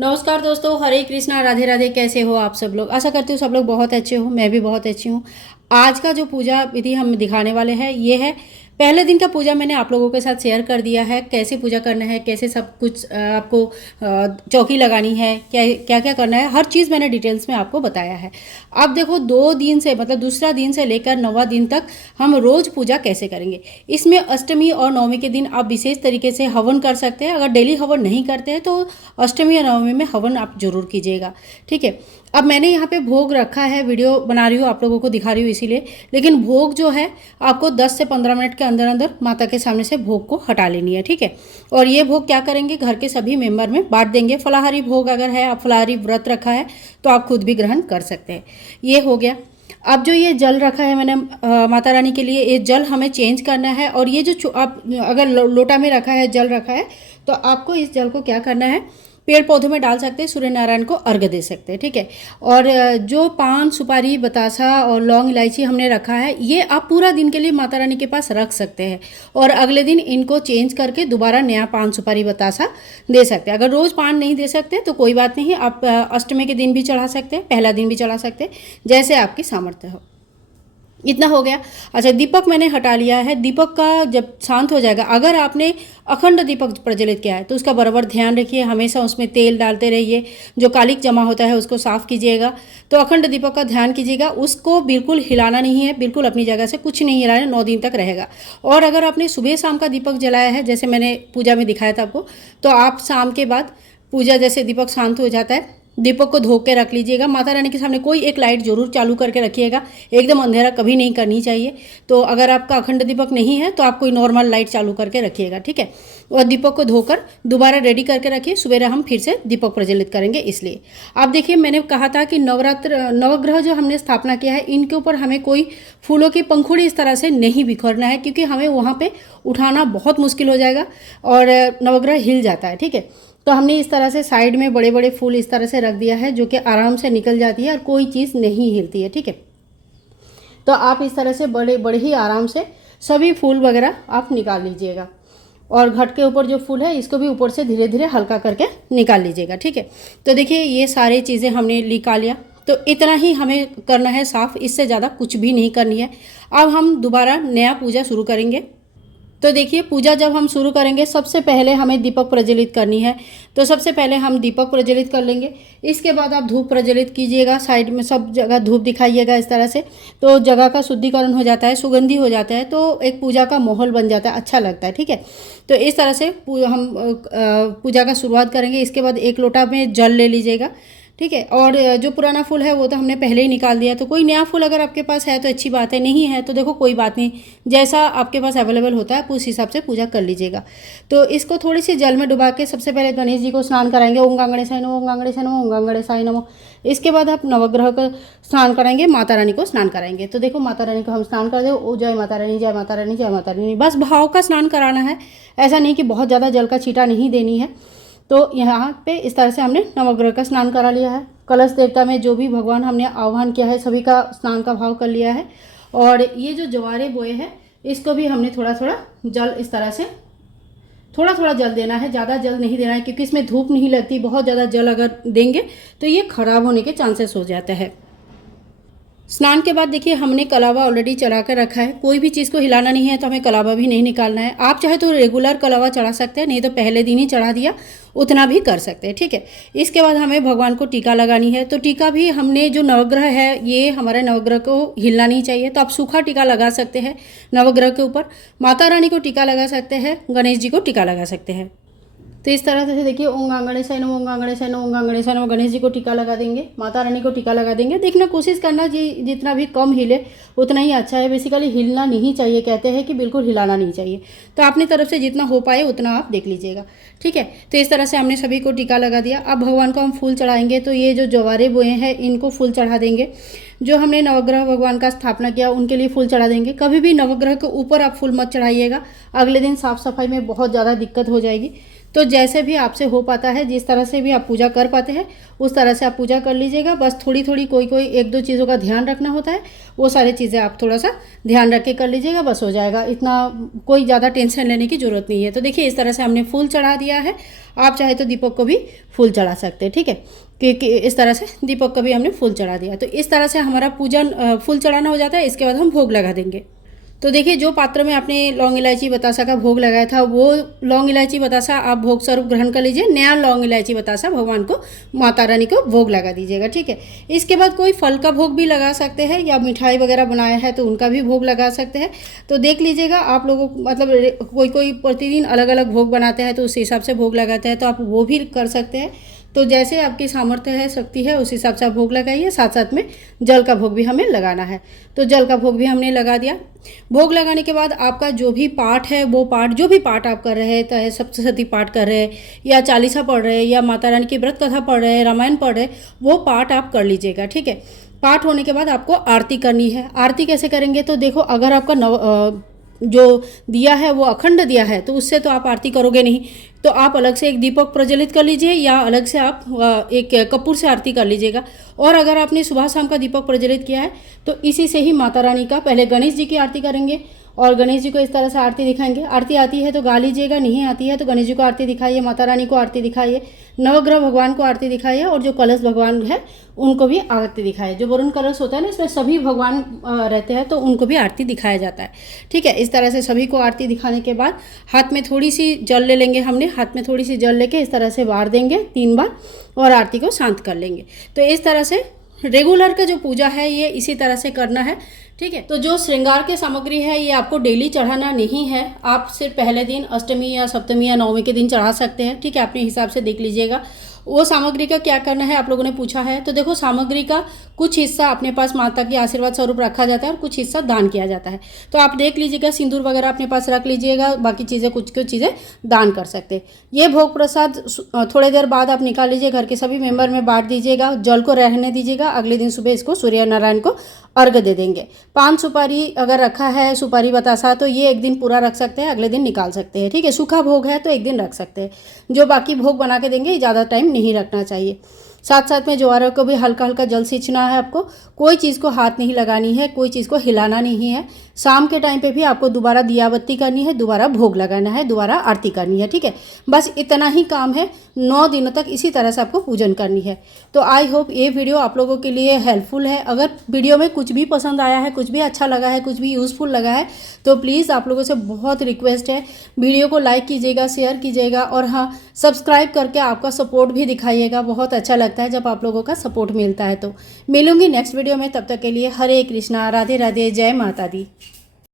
नमस्कार दोस्तों, हरे कृष्णा, राधे राधे। कैसे हो आप सब लोग? आशा करती हूँ सब लोग बहुत अच्छे हो। मैं भी बहुत अच्छी हूँ। आज का जो पूजा विधि हम दिखाने वाले हैं ये है पहले दिन का पूजा। मैंने आप लोगों के साथ शेयर कर दिया है कैसे पूजा करना है, कैसे सब कुछ आपको चौकी लगानी है, क्या क्या क्या करना है, हर चीज़ मैंने डिटेल्स में आपको बताया है। अब देखो 2 दिन से मतलब दूसरा दिन से लेकर 9वां दिन तक हम रोज़ पूजा कैसे करेंगे। इसमें अष्टमी और नवमी के दिन आप विशेष तरीके से हवन कर सकते हैं। अगर डेली हवन नहीं करते हैं तो अष्टमी और नवमी में हवन आप जरूर कीजिएगा। ठीक है। अब मैंने यहाँ पे भोग रखा है, वीडियो बना रही हूँ आप लोगों को दिखा रही हूँ इसीलिए। लेकिन भोग जो है आपको 10 से 15 मिनट के अंदर अंदर माता के सामने से भोग को हटा लेनी है। ठीक है। और ये भोग क्या करेंगे, घर के सभी मेंबर में बांट देंगे। फलाहारी भोग अगर है, आप फलाहारी व्रत रखा है तो आप खुद भी ग्रहण कर सकते हैं। ये हो गया। अब जो ये जल रखा है मैंने माता रानी के लिए, ये जल हमें चेंज करना है। और ये जो आप अगर लोटा में रखा है, जल रखा है, तो आपको इस जल को क्या करना है, पेड़ पौधों में डाल सकते हैं, सूर्य नारायण को अर्घ्य दे सकते हैं। ठीक है। और जो पान सुपारी बतासा और लौंग इलायची हमने रखा है, ये आप पूरा दिन के लिए माता रानी के पास रख सकते हैं और अगले दिन इनको चेंज करके दोबारा नया पान सुपारी बतासा दे सकते हैं। अगर रोज़ पान नहीं दे सकते तो कोई बात नहीं, आप अष्टमी के दिन भी चढ़ा सकते हैं, पहला दिन भी चढ़ा सकते हैं, जैसे आपकी सामर्थ्य हो। इतना हो गया। अच्छा, दीपक मैंने हटा लिया है। दीपक का जब शांत हो जाएगा, अगर आपने अखंड दीपक प्रज्वलित किया है तो उसका बराबर ध्यान रखिए, हमेशा उसमें तेल डालते रहिए, जो कालिक जमा होता है उसको साफ कीजिएगा। तो अखंड दीपक का ध्यान कीजिएगा, उसको बिल्कुल हिलाना नहीं है, बिल्कुल अपनी जगह से कुछ नहीं हिलाना, 9 दिन तक रहेगा। और अगर आपने सुबह शाम का दीपक जलाया है, जैसे मैंने पूजा में दिखाया था आपको, तो आप शाम के बाद पूजा जैसे दीपक शांत हो जाता है, दीपक को धो के रख लीजिएगा। माता रानी के सामने कोई एक लाइट जरूर चालू करके रखिएगा, एकदम अंधेरा कभी नहीं करनी चाहिए। तो अगर आपका अखंड दीपक नहीं है तो आप कोई नॉर्मल लाइट चालू करके रखिएगा। ठीक है। और दीपक को धोकर दोबारा रेडी करके रखिए, सवेरे हम फिर से दीपक प्रज्वलित करेंगे। इसलिए आप देखिए, मैंने कहा था कि नवग्रह जो हमने स्थापना किया है, इनके ऊपर हमें कोई फूलों की पंखुड़ी इस तरह से नहीं बिखरना है, क्योंकि हमें वहाँ पे उठाना बहुत मुश्किल हो जाएगा और नवग्रह हिल जाता है। ठीक है। तो हमने इस तरह से साइड में बड़े बड़े फूल इस तरह से रख दिया है, जो कि आराम से निकल जाती है और कोई चीज़ नहीं हिलती है। ठीक है। तो आप इस तरह से बड़े बड़े ही आराम से सभी फूल वगैरह आप निकाल लीजिएगा। और घट के ऊपर जो फूल है इसको भी ऊपर से धीरे धीरे हल्का करके निकाल लीजिएगा। ठीक है। तो देखिए, ये सारी चीज़ें हमने निकाल लिया। तो इतना ही हमें करना है साफ़, इससे ज़्यादा कुछ भी नहीं करनी है। अब हम दोबारा नया पूजा शुरू करेंगे। तो देखिए, पूजा जब हम शुरू करेंगे, सबसे पहले हमें दीपक प्रज्वलित करनी है। तो सबसे पहले हम दीपक प्रज्वलित कर लेंगे। इसके बाद आप धूप प्रज्वलित कीजिएगा, साइड में सब जगह धूप दिखाइएगा इस तरह से। तो जगह का शुद्धिकरण हो जाता है, सुगंधी हो जाता है, तो एक पूजा का माहौल बन जाता है, अच्छा लगता है। ठीक है। तो इस तरह से हम पूजा का शुरुआत करेंगे। इसके बाद 1 लोटा में जल ले लीजिएगा। ठीक है। और जो पुराना फूल है वो तो हमने पहले ही निकाल दिया। तो कोई नया फूल अगर आपके पास है तो अच्छी बात है, नहीं है तो देखो कोई बात नहीं, जैसा आपके पास अवेलेबल होता है आप उस हिसाब से पूजा कर लीजिएगा। तो इसको थोड़ी सी जल में डुबा के सबसे पहले गणेश जी को स्नान कराएंगे। ओम गणेशाय नमः, ओम गणेशाय नमः, ओम गणेशाय नमः। इसके बाद आप नवग्रह का स्नान कराएंगे, माता रानी को स्नान कराएंगे। तो देखो, माता रानी को हम स्नान कर दे, ओ जय माता रानी, जय माता रानी, जय माता रानी। बस भाव का स्नान कराना है, ऐसा नहीं कि बहुत ज़्यादा जल का छींटा नहीं देनी है। तो यहाँ पे इस तरह से हमने नवग्रह का स्नान करा लिया है। कलश देवता में जो भी भगवान हमने आह्वान किया है, सभी का स्नान का भाव कर लिया है। और ये जो जवारे बोए हैं, इसको भी हमने थोड़ा थोड़ा जल इस तरह से थोड़ा थोड़ा जल देना है, ज़्यादा जल नहीं देना है, क्योंकि इसमें धूप नहीं लगती। बहुत ज़्यादा जल अगर देंगे तो ये खराब होने के चांसेस हो जाता है। स्नान के बाद देखिए, हमने कलावा ऑलरेडी चढ़ा कर रखा है। कोई भी चीज़ को हिलाना नहीं है, तो हमें कलावा भी नहीं निकालना है। आप चाहे तो रेगुलर कलावा चढ़ा सकते हैं, नहीं तो पहले दिन ही चढ़ा दिया, उतना भी कर सकते हैं। ठीक है। इसके बाद हमें भगवान को टीका लगानी है। तो टीका भी हमने जो नवग्रह है, ये हमारे नवग्रह को हिलना नहीं चाहिए, तो आप सूखा टीका लगा सकते हैं नवग्रह के ऊपर। माता रानी को टीका लगा सकते हैं, गणेश जी को टीका लगा सकते हैं। तो इस तरह से देखिए, ओम गणेशाय नमः, ओम गणेशाय नमः, ओम गणेशाय नमः, गणेश जी को टीका लगा देंगे, माता रानी को टीका लगा देंगे। देखना, कोशिश करना जी जितना भी कम हिले उतना ही अच्छा है। बेसिकली हिलना नहीं चाहिए, कहते हैं कि बिल्कुल हिलाना नहीं चाहिए। तो अपनी तरफ से जितना हो पाए उतना आप देख लीजिएगा। ठीक है। तो इस तरह से हमने सभी को टीका लगा दिया। अब भगवान को हम फूल चढ़ाएंगे। तो ये जो जवारे बोए हैं, इनको फूल चढ़ा देंगे। जो हमने नवग्रह भगवान का स्थापना किया, उनके लिए फूल चढ़ा देंगे। कभी भी नवग्रह के ऊपर आप फूल मत चढ़ाइएगा, अगले दिन साफ़ सफाई में बहुत ज़्यादा दिक्कत हो जाएगी। तो जैसे भी आपसे हो पाता है, जिस तरह से भी आप पूजा कर पाते हैं उस तरह से आप पूजा कर लीजिएगा। बस थोड़ी थोड़ी कोई एक दो चीज़ों का ध्यान रखना होता है, वो सारी चीज़ें आप थोड़ा सा ध्यान रख के कर लीजिएगा, बस हो जाएगा। इतना कोई ज़्यादा टेंशन लेने की ज़रूरत नहीं है। तो देखिए इस तरह से हमने फूल चढ़ा दिया है। आप चाहे तो दीपक को भी फूल चढ़ा सकते हैं, ठीक है, क्योंकि इस तरह से दीपक को भी हमने फूल चढ़ा दिया। तो इस तरह से हमारा पूजन फूल चढ़ाना हो जाता है। इसके बाद हम भोग लगा देंगे। तो देखिए जो पात्र में आपने लौंग इलायची बतासा का भोग लगाया था, वो लौंग इलायची बतासा आप भोग स्वरूप ग्रहण कर लीजिए। नया लौंग इलायची बतासा भगवान को, माता रानी को भोग लगा दीजिएगा, ठीक है। इसके बाद कोई फल का भोग भी लगा सकते हैं, या मिठाई वगैरह बनाया है तो उनका भी भोग लगा सकते हैं। तो देख लीजिएगा आप लोगों को, मतलब कोई प्रतिदिन अलग अलग भोग बनाते हैं तो उस हिसाब से भोग लगाते हैं, तो आप वो भी कर सकते हैं। तो जैसे आपकी सामर्थ्य है, शक्ति है, उस हिसाब से आप भोग लगाइए। साथ साथ में जल का भोग भी हमें लगाना है। तो जल का भोग भी हमने लगा दिया। भोग लगाने के बाद आपका जो भी पाठ है, वो पाठ, जो भी पाठ आप कर रहे हैं, चाहे सप्तशती पाठ कर रहे हैं, या चालीसा पढ़ रहे हैं, या माता रानी की व्रत कथा पढ़ रहे हैं, रामायण पढ़ रहे हैं, वो पाठ आप कर लीजिएगा, ठीक है। पाठ होने के बाद आपको आरती करनी है। आरती कैसे करेंगे, तो देखो अगर आपका जो दिया है वो अखंड दिया है तो उससे तो आप आरती करोगे नहीं, तो आप अलग से एक दीपक प्रज्वलित कर लीजिए, या अलग से आप एक कपूर से आरती कर लीजिएगा। और अगर आपने सुबह शाम का दीपक प्रज्वलित किया है तो इसी से ही माता रानी का, पहले गणेश जी की आरती करेंगे और गणेश जी को इस तरह से आरती दिखाएंगे। आरती आती है तो गा लीजिएगा, नहीं आती है तो गणेश जी को आरती दिखाइए, माता रानी को आरती दिखाइए, नवग्रह भगवान को आरती दिखाइए, और जो कलश भगवान है उनको भी आरती दिखाइए। जो वरुण कलश होता है ना, इसमें सभी भगवान रहते हैं तो उनको भी आरती दिखाया जाता है, ठीक है। इस तरह से सभी को आरती दिखाने के बाद हाथ में थोड़ी सी जल ले लेंगे। हमने हाथ में थोड़ी सी जल लेके इस तरह से वार देंगे 3 बार और आरती को शांत कर लेंगे। तो इस तरह से रेगुलर का जो पूजा है ये इसी तरह से करना है, ठीक है। तो जो श्रृंगार की सामग्री है ये आपको डेली चढ़ाना नहीं है, आप सिर्फ पहले दिन, अष्टमी या सप्तमी या नवमी के दिन चढ़ा सकते हैं, ठीक है। अपने हिसाब से देख लीजिएगा वो सामग्री का क्या करना है, आप लोगों ने पूछा है। तो देखो सामग्री का कुछ हिस्सा अपने पास माता के आशीर्वाद स्वरूप रखा जाता है और कुछ हिस्सा दान किया जाता है। तो आप देख लीजिएगा, सिंदूर वगैरह अपने पास रख लीजिएगा, बाकी चीज़ें कुछ चीज़ें दान कर सकते हैं। ये भोग प्रसाद थोड़ी देर बाद आप निकाल लीजिए, घर के सभी मेंबर में बांट दीजिएगा, जल को रहने दीजिएगा। अगले दिन सुबह इसको सूर्य नारायण को अर्घ दे देंगे। 5 सुपारी अगर रखा है, सुपारी बतासा, तो ये एक दिन पूरा रख सकते हैं, अगले दिन निकाल सकते हैं, ठीक है। सूखा भोग है तो एक दिन रख सकते हैं। जो बाकी भोग बना के देंगे ज़्यादा टाइम नहीं रखना चाहिए। साथ साथ में ज्वार को भी हल्का हल्का जल सींचना है आपको। कोई चीज़ को हाथ नहीं लगानी है, कोई चीज़ को हिलाना नहीं है। शाम के टाइम पे भी आपको दोबारा दिया बत्ती करनी है, दोबारा भोग लगाना है, दोबारा आरती करनी है, ठीक है। बस इतना ही काम है। 9 दिनों तक इसी तरह से आपको पूजन करनी है। तो आई होप ये वीडियो आप लोगों के लिए हेल्पफुल है। अगर वीडियो में कुछ भी पसंद आया है, कुछ भी अच्छा लगा है, कुछ भी यूज़फुल लगा है, तो प्लीज़ आप लोगों से बहुत रिक्वेस्ट है, वीडियो को लाइक कीजिएगा, शेयर कीजिएगा, और हाँ, सब्सक्राइब करके आपका सपोर्ट भी दिखाइएगा। बहुत अच्छा लगता है जब आप लोगों का सपोर्ट मिलता है। तो मिलूंगी नेक्स्ट वीडियो में, तब तक के लिए हरे कृष्णा, राधे राधे, जय माता दी।